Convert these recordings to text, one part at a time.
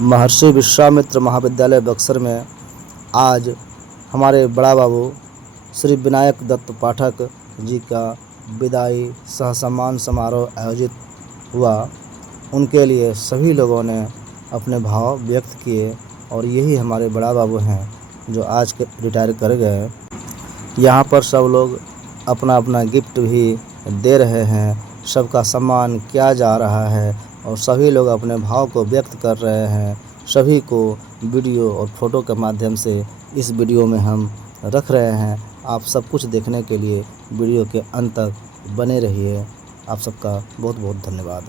महर्षि विश्वामित्र महाविद्यालय बक्सर में आज हमारे बड़ा बाबू श्री विनायक दत्त पाठक जी का विदाई सह सम्मान समारोह आयोजित हुआ। उनके लिए सभी लोगों ने अपने भाव व्यक्त किए और यही हमारे बड़ा बाबू हैं जो आज रिटायर कर गए। यहाँ पर सब लोग अपना अपना गिफ्ट भी दे रहे हैं, सबका सम्मान किया जा रहा है और सभी लोग अपने भाव को व्यक्त कर रहे हैं। सभी को वीडियो और फोटो के माध्यम से इस वीडियो में हम रख रहे हैं। आप सब कुछ देखने के लिए वीडियो के अंत तक बने रहिए। आप सबका बहुत बहुत धन्यवाद।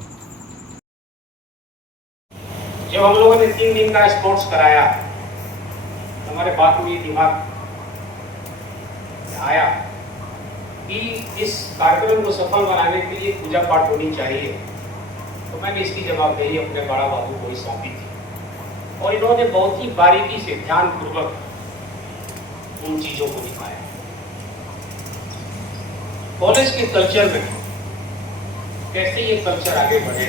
जब हम लोगों ने 3 दिन का स्पोर्ट्स कराया, हमारे बात में दिमाग आया कि इस कार्यक्रम को सफल बनाने के लिए पूजा पाठ होनी चाहिए। तो मैंने इसकी जवाबदेही अपने बड़ा बाबू को ही सौंपी थी और इन्होंने बहुत ही बारीकी से ध्यान पूर्वक उन चीजों को दिखाया। कॉलेज के कल्चर में कैसे ये कल्चर आगे बढ़े,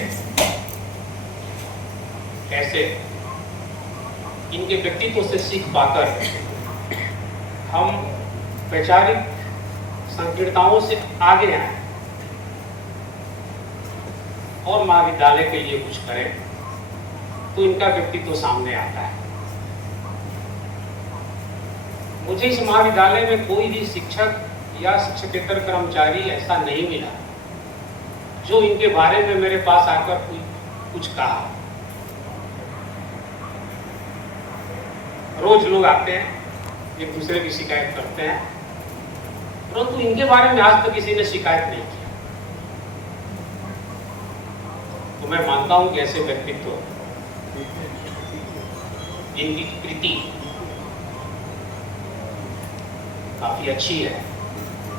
कैसे इनके व्यक्तित्व से सीख पाकर हम वैचारिक संकीर्णताओं से आगे आए और महाविद्यालय के लिए कुछ करें, तो इनका व्यक्तित्व सामने आता है। मुझे इस महाविद्यालय में कोई भी शिक्षक या शिक्षकेतर कर्मचारी ऐसा नहीं मिला जो इनके बारे में मेरे पास आकर कुछ कहा। रोज लोग आते हैं, एक दूसरे की शिकायत करते हैं, परंतु इनके बारे में आज तक किसी ने शिकायत नहीं की। तो मैं मानता हूं कि ऐसे व्यक्तित्व जिनकी कृति काफी अच्छी है,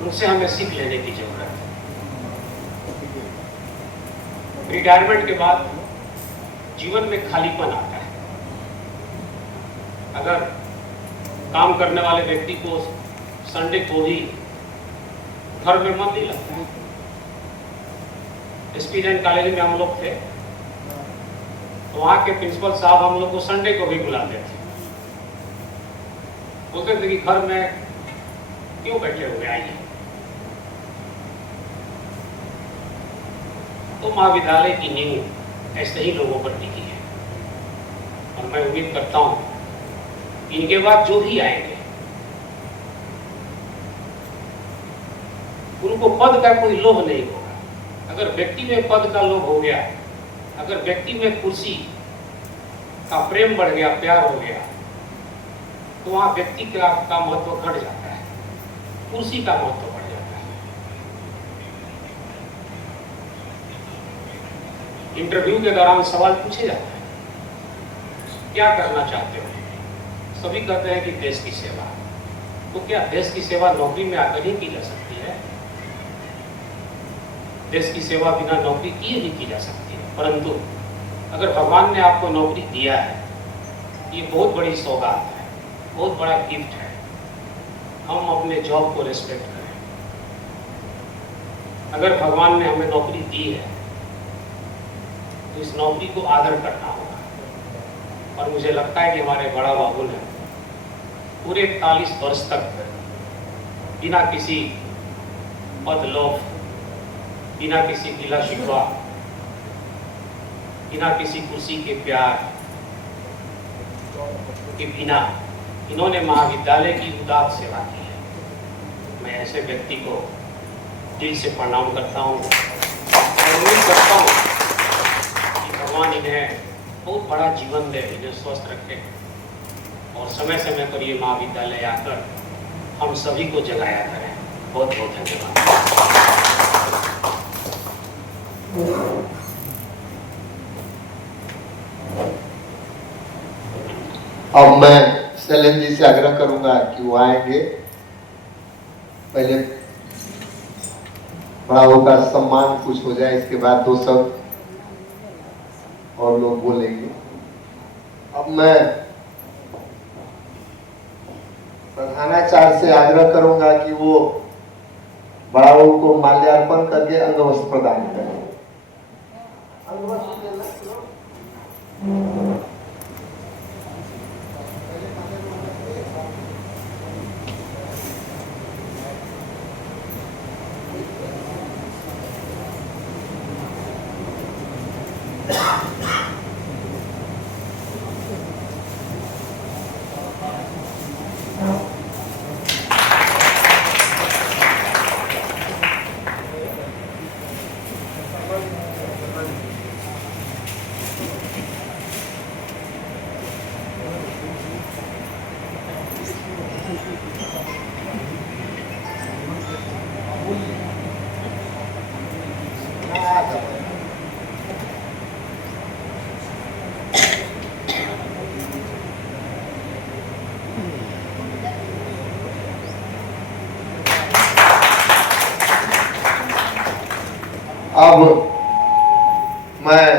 उनसे हमें सीख लेने की जरूरत है। रिटायरमेंट के बाद जीवन में खालीपन आता है। अगर काम करने वाले व्यक्ति को संडे को ही घर में मन नहीं लगता है। एसपी जैन कॉलेज में हम लोग थे तो वहाँ के प्रिंसिपल साहब हम लोग को संडे को भी बुलाते थे, बोलते थे कि घर में क्यों बैठे हुए, आइए। तो महाविद्यालय की नींव ऐसे ही लोगों पर टिकी है और मैं उम्मीद करता हूँ इनके बाद जो भी आएंगे उनको पद का कोई लोभ नहीं होगा। अगर व्यक्ति में पद का लोभ हो गया, अगर व्यक्ति में कुर्सी का प्रेम बढ़ गया, प्यार हो गया, तो वहां व्यक्ति का महत्व घट जाता है, कुर्सी का महत्व बढ़ जाता है। इंटरव्यू के दौरान सवाल पूछे जाते हैं, क्या करना चाहते हो? सभी कहते हैं कि देश की सेवा। तो क्या देश की सेवा नौकरी में आकर ही की जा सकती है? देश की सेवा बिना नौकरी किए भी की जा सकती है, परंतु अगर भगवान ने आपको नौकरी दिया है, ये बहुत बड़ी सौगात है, बहुत बड़ा गिफ्ट है। हम अपने जॉब को रिस्पेक्ट करें। अगर भगवान ने हमें नौकरी दी है तो इस नौकरी को आदर करना होगा। और मुझे लगता है कि हमारे बड़ा बाबू ने पूरे 41 वर्ष तक बिना किसी पद लोभ, बिना किसी गिला शिकवा, बिना किसी कुर्सी के प्यार के बिना इन्होंने महाविद्यालय की उदात्त सेवा की है। मैं ऐसे व्यक्ति को दिल से प्रणाम करता हूँ और उम्मीद करता हूँ कि भगवान इन्हें बहुत बड़ा जीवन दे, इन्हें स्वस्थ रखे और समय समय पर ये महाविद्यालय आकर हम सभी को जगाया करें। बहुत बहुत धन्यवाद। अब मैं शैलेंद्र जी से आग्रह करूंगा कि वो आएंगे, पहले बड़ाओं का सम्मान कुछ हो जाए, इसके बाद 2 शब्द और लोग बोलेंगे। अब मैं प्रधानाचार्य से आग्रह करूंगा कि वो बड़ाओं को माल्यार्पण करके अंगवस्त्र प्रदान करें। अब मैं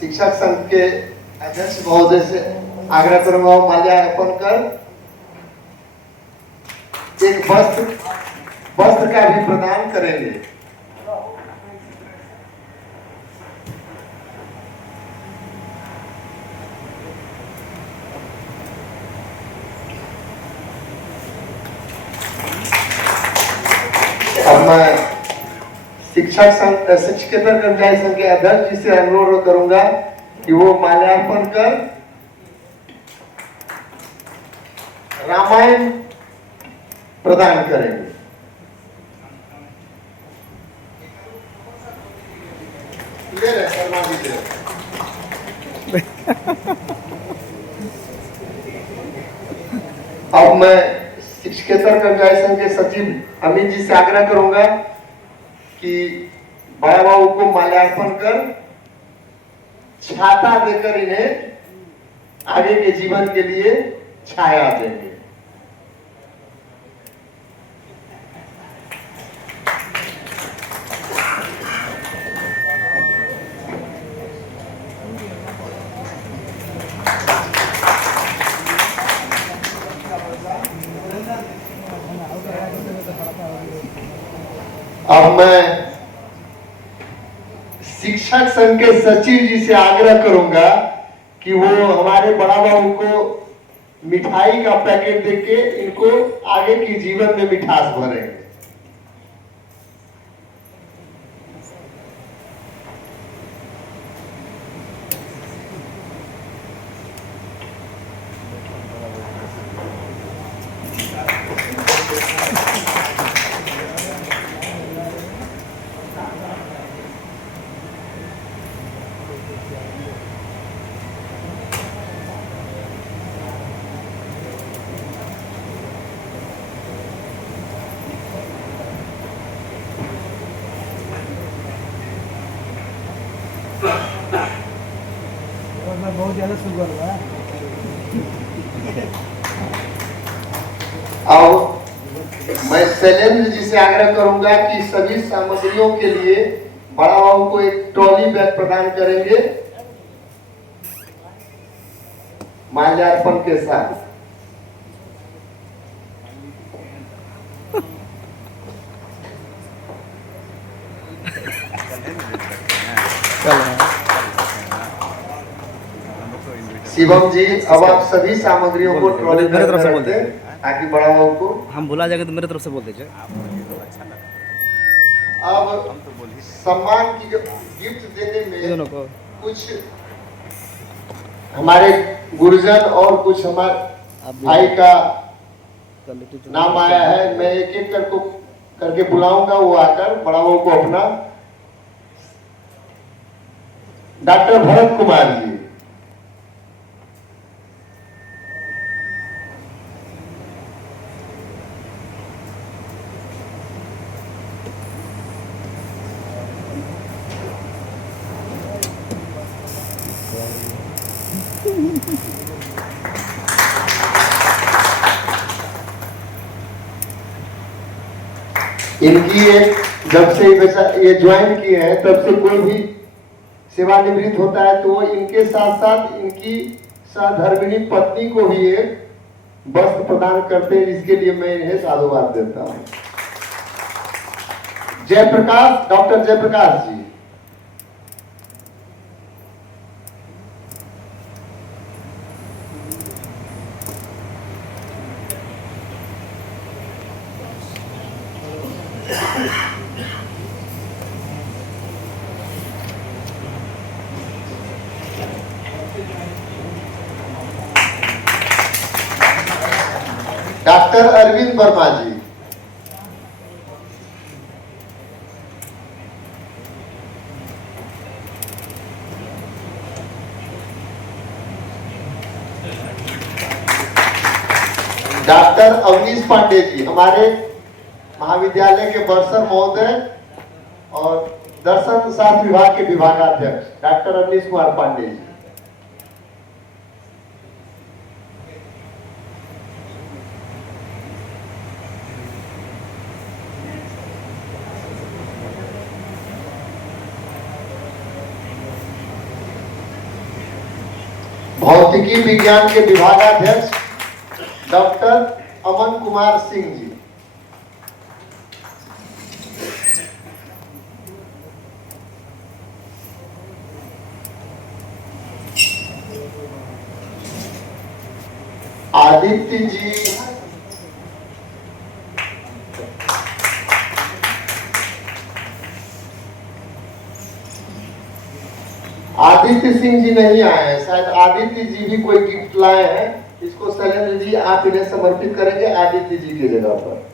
शिक्षक संघ के अध्यक्ष महोदय से आग्रह करूंगा माल्यार्पण कर एक वस्त्र का भी प्रदान करेंगे। अब मैं शिक्षकेतर कर्मचारी संघ के अध्यक्ष जी से अनुरोध करूंगा कि वो माल्यार्पण कर रामायण प्रदान करेंगे। ले रहे शर्मा जी से। अब मैं शिक्षकेतर कर्मचारी संघ के सचिव अमित जी से आग्रह करूंगा कि बड़ा बाबू को माल्यार्पण कर छाता देकर इन्हें आगे के जीवन के लिए छाया देंगे। अब मैं शिक्षक संघ के सचिव जी से आग्रह करूंगा कि वो हमारे बड़ा बाबू को मिठाई का पैकेट देके इनको आगे की जीवन में मिठास भरेंगे। बहुत ज्यादा शुगर हुआ है। और मैं शैलेंद्र जी से आग्रह करूंगा कि सभी सामग्रियों के लिए बड़ा बाबू को एक ट्रॉली बैग प्रदान करेंगे माल्यार्पण के साथ। शिवम जी अब आप सभी सामग्रियों को ट्रॉली मेरे तरफ से बोल बैग में दीजिए। रखते हैं ताकि बड़ा बाबू को हम भुला जाएंगे तो मेरे तरफ से बोल दीजिए। अब सम्मान की गिफ्ट देने में को कुछ हमारे गुरुजन और कुछ हमारे भाई का नाम आया है। मैं एक एक करके बुलाऊंगा, वो आकर बड़ा बाबू को अपना डॉक्टर भरत कुमार जी, इनकी जब से ये ज्वाइन किए हैं तब से कोई भी सेवानिवृत्त होता है तो वो इनके साथ साथ इनकी सहधर्मिणी पत्नी को भी एक वस्त्र प्रदान करते हैं। इसके लिए मैं इन्हें साधुवाद देता हूं। जयप्रकाश, डॉक्टर जयप्रकाश जी, डॉक्टर अरविंद वर्मा जी, डॉक्टर अवनीश पांडे जी, हमारे महाविद्यालय के बरसर महोदय और दर्शन शास्त्र विभाग के विभागाध्यक्ष डॉक्टर अवनीश कुमार पांडे जी, भौतिकी विज्ञान के विभागाध्यक्ष डॉक्टर अमन कुमार सिंह जी। आदित्य जी, आदित्य सिंह जी नहीं आए हैं, शायद आदित्य जी भी कोई गिफ्ट लाए हैं। इसको शैलेंद्र जी आप इन्हें समर्पित करेंगे आदित्य जी की जगह पर।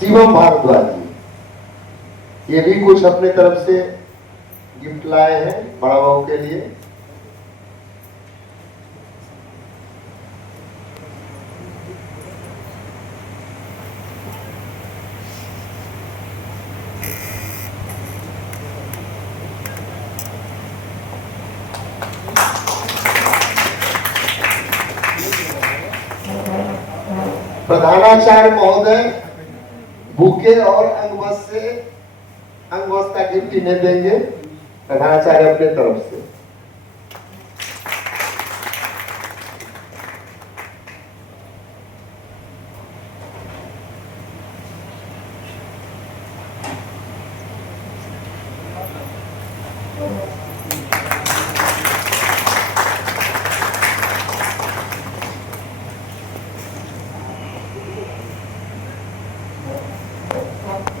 शिवम भारद्वाज जी, ये भी कुछ अपने तरफ से गिफ्ट लाए हैं बड़ा बाबू के लिए। प्रधानाचार्य महोदय बुके और अंगवस्त्र का गिफ्ट इन्हें देंगे प्रधानाचार्य अपने तरफ से।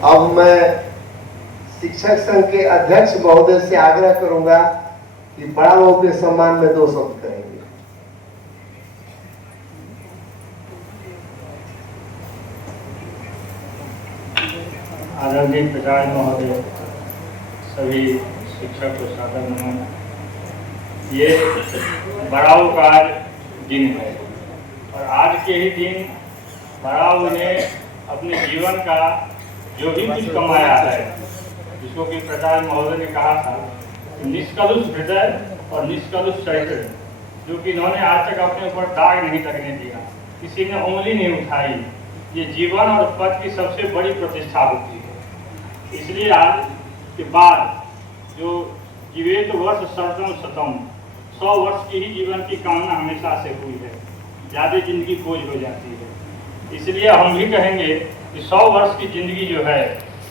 अब मैं शिक्षक संघ के अध्यक्ष महोदय से आग्रह करूंगा कि बड़ा बाबू के सम्मान में 2 शब्द कहेंगे। आदरणीय प्राचार्य महोदय, सभी शिक्षक को सादर नमन। ये बड़ाऊ का दिन है और आज के ही दिन बड़ाऊ ने अपने जीवन का जो भी कुछ कमाया है, जिसको कि प्राचार्य महोदय ने कहा था निष्कलुष हृदय और निष्कलुष चरित्र, जो कि इन्होंने आज तक अपने ऊपर दाग नहीं लगने दिया, किसी ने उंगली नहीं उठाई। ये जीवन और पद की सबसे बड़ी प्रतिष्ठा होती है। इसलिए आज के बाद जो जीवित वर्ष शतम शतम 100 वर्ष की ही जीवन की कामना हमेशा से हुई है, ज़्यादा जिंदगी बोझ हो जाती है। इसलिए हम भी कहेंगे कि 100 वर्ष की जिंदगी जो है,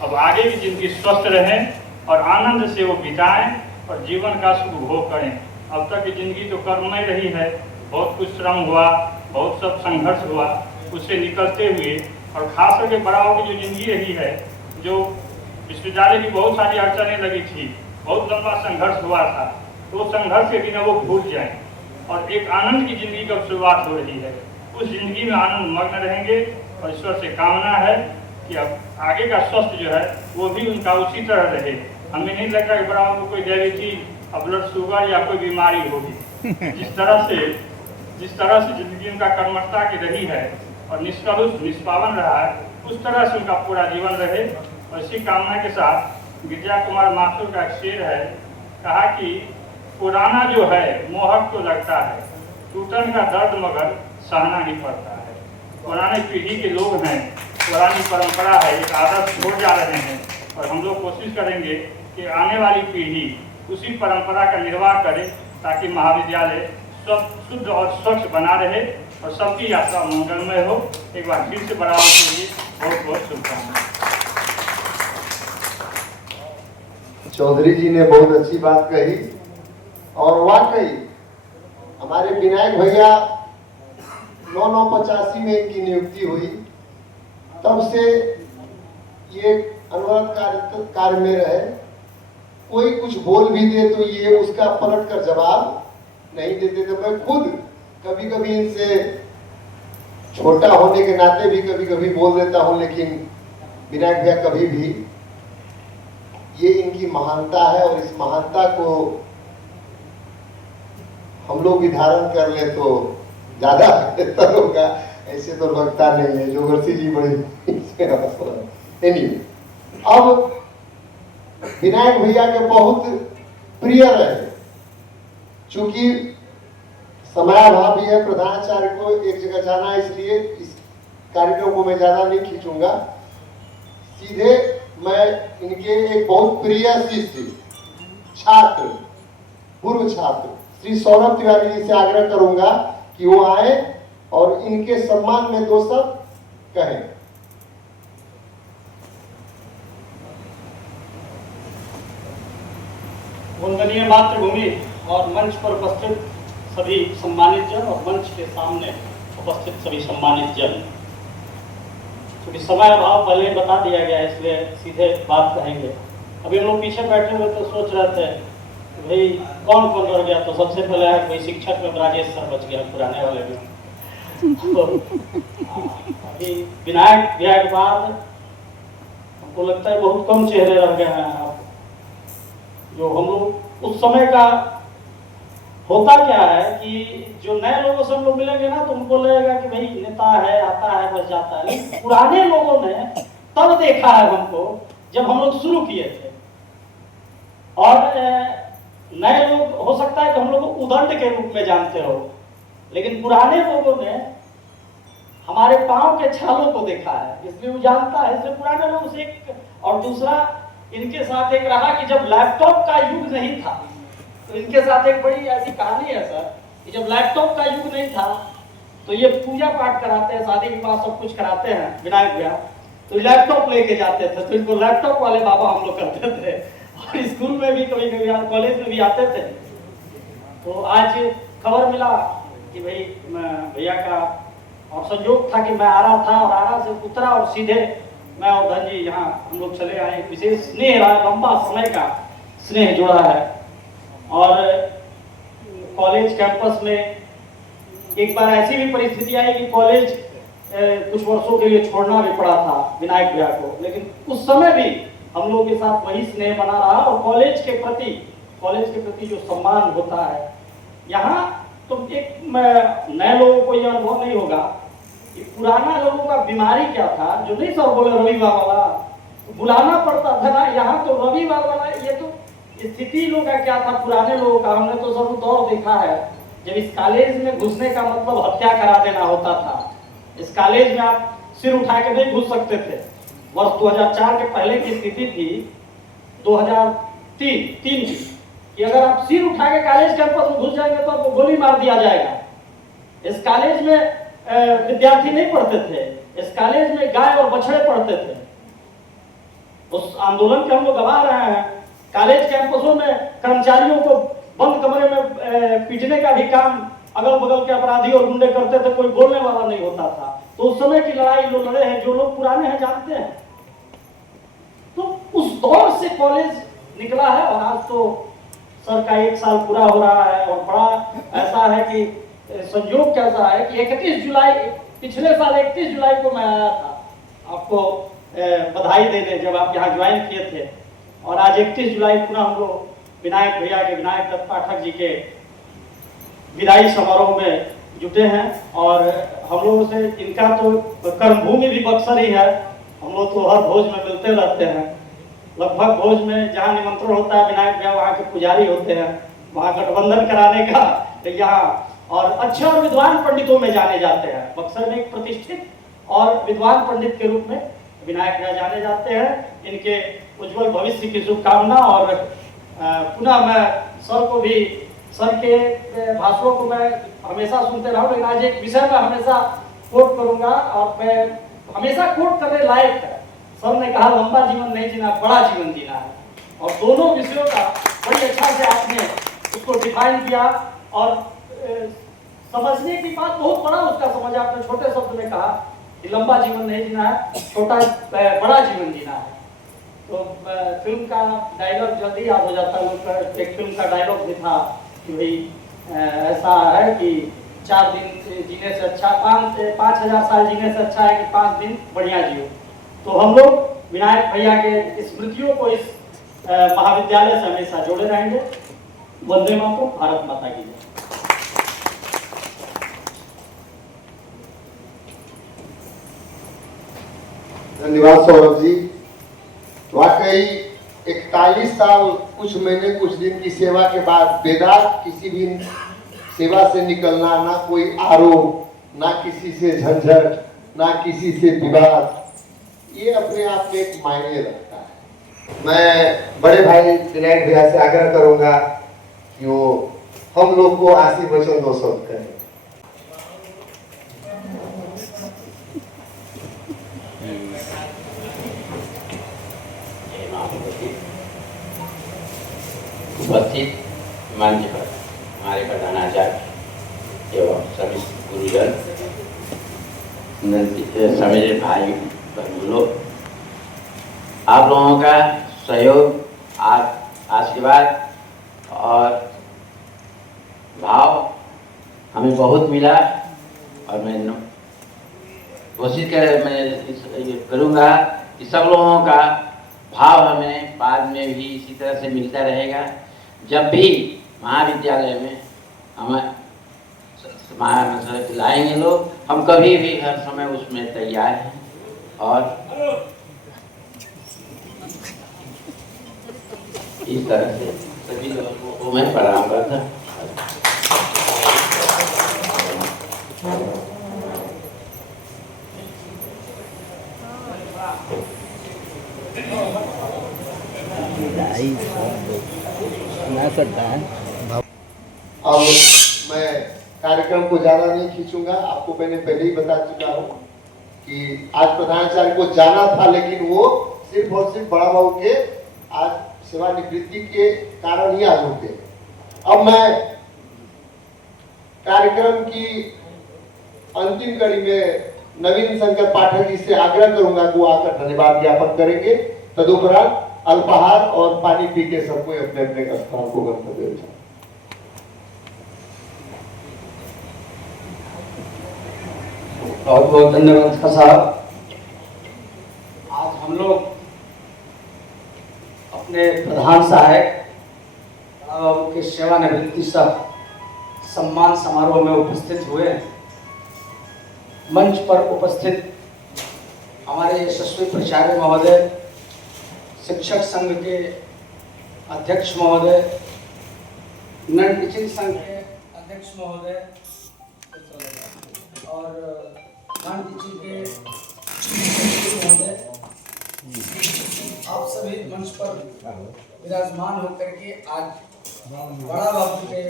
अब आगे की जिंदगी स्वस्थ रहें और आनंद से वो बिताएं और जीवन का सुख भोग करें। अब तक की जिंदगी तो कर्ममय रही है, बहुत कुछ श्रम हुआ, बहुत सब संघर्ष हुआ, उससे निकलते हुए और खास करके बड़ाओं की जो जिंदगी रही है, जो विश्वविद्यालय की बहुत सारी अड़चनें लगी थी, बहुत लंबा संघर्ष हुआ था, तो संघर्ष के बिना वो भूल जाएं और एक आनंद की जिंदगी की शुरुआत हो रही है। उस जिंदगी में आनंद मग्न रहेंगे और ईश्वर से कामना है कि अब आगे का स्वास्थ्य जो है वो भी उनका उसी तरह रहे। हमें नहीं लगता कि बड़ा उनको कोई डायबिटीज, ब्लड शुगर या कोई बीमारी होगी। जिस तरह से जिंदगी उनका कर्मठता की रही है और निष्कलुष निष्पावन रहा है, उस तरह से उनका पूरा जीवन रहे। और इसी कामना के साथ विद्या कुमार माथुर का एक शेर है, कहा कि पुराना जो है मोहक तो लगता है, टूटन का दर्द मगर सहना ही पड़ता है। पुरानी पीढ़ी के लोग हैं, पुरानी परंपरा है, एक आदत छोड़ जा रहे हैं और हम लोग कोशिश करेंगे कि आने वाली पीढ़ी उसी परंपरा का निर्वाह करे, ताकि महाविद्यालय सब शुद्ध और स्वच्छ बना रहे और सबकी यात्रा मंगलमय हो। एक बार फिर से बढ़ावा के लिए बहुत बहुत शुभकामनाएं। चौधरी जी ने बहुत अच्छी बात कही और वाकई हमारे विनायक भैया 9/9/85 में इनकी नियुक्ति हुई, तब से ये अनवरत कार्य में रहे। कोई कुछ बोल भी दे तो ये उसका पलट कर जवाब नहीं देते थे। मैं खुद कभी कभी इनसे छोटा होने के नाते भी कभी कभी बोल देता हूं, लेकिन विनायक भैया कभी भी, ये इनकी महानता है और इस महानता को हम लोग भी धारण कर ले तो ज्यादा बेहतर होगा। ऐसे तो लगता नहीं है, जोगर्सी जी बड़े anyway, अब विनायक भैया के बहुत प्रिय रहे, चूंकि समयाभाव भी है, प्रधानाचार्य को एक जगह जाना है, इसलिए इस कार्यक्रम को मैं ज्यादा नहीं खींचूंगा। सीधे मैं इनके एक बहुत प्रिय शिष्य छात्र, पूर्व छात्र श्री सौरभ तिवारी जी से आग्रह करूंगा कि वो आए और इनके सम्मान में दो शब्द कहें। वंदनीय मातृभूमि और मंच पर उपस्थित सभी सम्मानित जन और मंच के सामने उपस्थित सभी सम्मानित जन, क्योंकि समय अभाव पहले बता दिया गया है इसलिए सीधे बात कहेंगे। अभी हम लोग पीछे बैठे हुए तो सोच रहे थे भाई कौन कौन रह गया, तो सबसे पहले है कोई शिक्षक में राजेश सर बच गया, पुराने वाले में। तो अभी विनायक भैया के बाद हमको लगता है बहुत कम चेहरे रह गए हैं। जो हम लोग उस समय का होता क्या है कि जो नए लोगों से हम लोग मिलेंगे ना तो उनको लगेगा कि भाई नेता है, आता है, बस जाता है। लेकिन पुराने लोगों ने तब देखा है हमको जब हम लोग शुरू किए थे, और नए लोग हो सकता है कि हम लोग को उदंड के रूप में जानते हो, लेकिन पुराने लोगों ने हमारे पांव के छालों को देखा है, इसलिए वो जानता है। इसलिए पुराने लोग से एक, और दूसरा इनके साथ एक रहा कि जब लैपटॉप का युग नहीं था, तो इनके साथ एक बड़ी ऐसी कहानी है सर कि जब लैपटॉप का युग नहीं था तो ये पूजा पाठ कराते हैं, शादी विवाह सब कुछ कराते हैं विनायक भैया, तो लैपटॉप लेके जाते थे, तो इनको लैपटॉप वाले बाबा हम लोग करते थे। और स्कूल में भी कभी कभी कॉलेज में भी आते थे। तो आज खबर मिला कि भाई भैया का, और संयोग था कि मैं आ रहा था और आरा से उतरा और सीधे मैं और धन जी यहाँ हम लोग चले आए। विशेष स्नेह रहा, लंबा समय का स्नेह जुड़ा है। और कॉलेज कैंपस में एक बार ऐसी भी परिस्थिति आई कि कॉलेज कुछ वर्षों के लिए छोड़ना भी पड़ा था विनायक भैया को, लेकिन उस समय भी हम लोगों के साथ वही स्नेह बना रहा। और कॉलेज के प्रति जो सम्मान होता है यहाँ, तो एक नए लोगों को यह अनुभव नहीं होगा कि पुराना लोगों का बीमारी क्या था, जो नहीं सर बोले रविवार वाला बुलाना पड़ता था ना, यहाँ तो रविवार वाला, ये तो स्थिति लोगों का क्या था पुराने लोगों का। हमने तो सब दौर देखा है जब इस कॉलेज में घुसने का मतलब हत्या करा देना होता था। इस कॉलेज में आप सिर उठा के नहीं घुस सकते थे। वर्ष 2004 के पहले की स्थिति थी 2003 की कि अगर आप सिर उठा के कॉलेज कैंपस में घुस जाएंगे तो आपको गोली मार दिया जाएगा। इस कॉलेज में विद्यार्थी नहीं पढ़ते थे, इस कॉलेज में गाय और बछड़े पढ़ते थे। उस आंदोलन के हम लोग गवा रहे हैं। कॉलेज कैंपसों में कर्मचारियों को बंद कमरे में पीटने का भी काम अगल बगल के अपराधी और गुंडे करते थे, कोई बोलने वाला नहीं होता था। तो उस समय की लड़ाई जो लड़े हैं, जो लोग पुराने हैं जानते हैं। तो उस दौर से कॉलेज निकला है और आज तो सर का 1 साल पूरा हो रहा है। और बड़ा ऐसा है कि संयोग कैसा है कि 31 जुलाई, पिछले साल 31 जुलाई को मैं आया था आपको बधाई देने, जब आप यहाँ ज्वाइन किए थे। और आज 31 जुलाई पुनः हम लोग विनायक भैया के, विनायक दत्त पाठक जी के विदाई समारोह में जुटे हैं। और हम लोगों से इनका तो कर्मभूमि भी बक्सर ही है। हम लोग तो हर भोज में मिलते रहते हैं। लगभग भोज में जहाँ निमंत्रण होता है विनायक भैया वहाँ के पुजारी होते हैं, वहाँ गठबंधन कराने का यहाँ। और अच्छे और विद्वान पंडितों में जाने जाते हैं। बक्सर में एक प्रतिष्ठित और विद्वान पंडित के रूप में विनायक भैया जाने जाते हैं। इनके उज्जवल भविष्य की शुभकामना। और पुनः मैं सर को भी, सर के भाषणों को मैं हमेशा सुनते रहा हूँ, लेकिन आज एक विषय में हमेशा कोट करूंगा और मैं हमेशा कोट करने लायक है। सर ने कहा लंबा जीवन नहीं जीना, बड़ा जीवन जीना है। और दोनों विषयों का बड़ी अच्छा से आपने उसको डिफाइन किया। और समझने की बात बहुत बड़ा उसका समझ आपने छोटे शब्द में कहा कि लंबा जीवन नहीं जीना है, बड़ा जीवन जीना है। तो फिल्म का डायलॉग जल्दी याद हो जाता है। एक फिल्म का डायलॉग भी था कि भाई ऐसा है कि 4 दिन जीने से अच्छा 5,000 साल जीने से अच्छा है कि 5 दिन बढ़िया जियो। तो हम लोग विनायक भैया के स्मृतियों को इस महाविद्यालय से हमेशा जोड़े रहेंगे। वंदे मातरम, भारत माता की जय। धन्यवाद सौरभ जी। वाकई 41 साल कुछ महीने कुछ दिन की सेवा के बाद बेदाग किसी भी सेवा से निकलना, ना कोई आरोप, ना किसी से झंझट, ना किसी से विवाद, ये अपने आप में एक मायने रखता है। मैं बड़े भाई विनायक भैया से आग्रह करूंगा कि वो हम लोग को आशीर्वचन 2 शब्द करें। उपस्थित मंच पर हमारे प्रधानाचार्य एवं सभी गुरुजन, सभी भाई बहनों, आप लोगों का सहयोग, आशीर्वाद और भाव हमें बहुत मिला और मैं कोशिश करूँगा कि सब लोगों का भाव हमें बाद में भी इसी तरह से मिलता रहेगा। जब भी महाविद्यालय में हमें लाएंगे लोग, हम कभी भी हर समय उसमें तैयार हैं और इस तरह से सभी लोगों को मैं प्रणाम करता हूँ। अब मैं कार्यक्रम को ज्यादा नहीं खींचूंगा। आपको मैंने पहले ही बता चुका हूँ कि आज प्रधानाचार्य को जाना था, लेकिन वो सिर्फ और सिर्फ बड़ा बाबू के आज सेवानिवृत्ति के कारण ही आज होते। अब मैं कार्यक्रम की अंतिम कड़ी में नवीन शंकर पाठक जी से आग्रह करूंगा कि वो आकर धन्यवाद ज्ञापन करेंगे। तदुपरांत अल्पाहार और पानी पी के सबको अपने अपने स्थान को गंतव्य जाए। बहुत बहुत धन्यवाद साहब। आज हम लोग अपने प्रधान सहायक बड़ा बाबू के सेवानिवृत्ति सम्मान समारोह में उपस्थित हुए। मंच पर उपस्थित हमारे यशस्वी प्राचार्य महोदय, शिक्षक संघ के अध्यक्ष महोदय, नन टीचिंग संघ के अध्यक्ष महोदय और नन टीचिंग के महोदय, आप सभी मंच पर विराजमान होकर के आज बड़ा बाबू के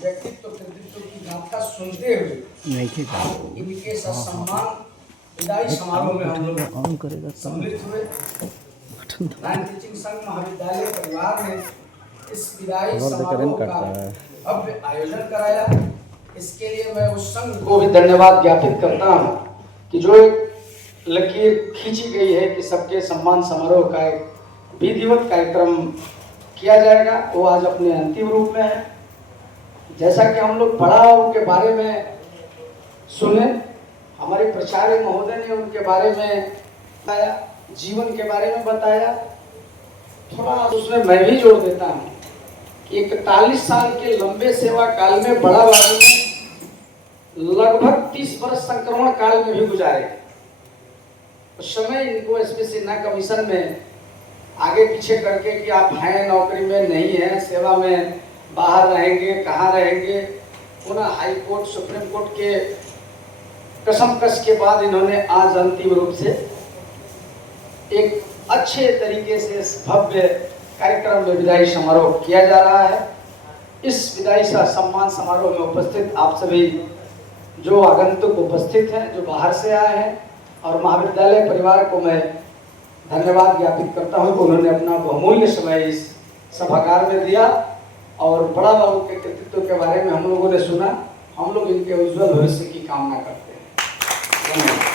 व्यक्तित्व कृतित्व की गाथा सुनते हुए इनके सम्मान विदाई समारोह में हम लोग सम्मिलित हुए। नन टीचिंग संघ महाविद्यालय परिवार ने इस विदाई समारोह का भव्य आयोजन कराया। इसके लिए मैं उस संघ को भी धन्यवाद ज्ञापित करता हूँ कि जो एक लकीर खींची गई है कि सबके सम्मान समारोह का एक विधिवत कार्यक्रम किया जाएगा, वो आज अपने अंतिम रूप में है। जैसा कि हम लोग बड़ा बाबू के बारे में सुने, हमारे प्राचार्य महोदय ने उनके बारे में बताया, जीवन के बारे में बताया। थोड़ा उसमें मैं भी जोड़ देता हूँ कि 41 साल के लंबे सेवा काल में बड़ा बाबू ने लगभग 30 वर्ष संक्रमण काल में भी गुजारे। उस समय इनको एसपीसी ना कमीशन में आगे पीछे करके कि आप हैं नौकरी में, नहीं हैं सेवा में, बाहर रहेंगे, कहाँ रहेंगे, पुनः हाई कोर्ट सुप्रीम कोर्ट के कसमकस के बाद इन्होंने आज अंतिम रूप से एक अच्छे तरीके से इस भव्य कार्यक्रम में विदाई समारोह किया जा रहा है। इस विदाई सम्मान समारोह में उपस्थित आप सभी जो आगंतुक उपस्थित हैं, जो बाहर से आए हैं, और महाविद्यालय परिवार को मैं धन्यवाद ज्ञापित करता हूं कि उन्होंने अपना बहुमूल्य समय इस सभागार में दिया और बड़ा बाबू के कृतित्व के बारे में हम लोगों ने सुना। हम लोग इनके उज्जवल भविष्य की कामना करते हैं। धन्यवाद।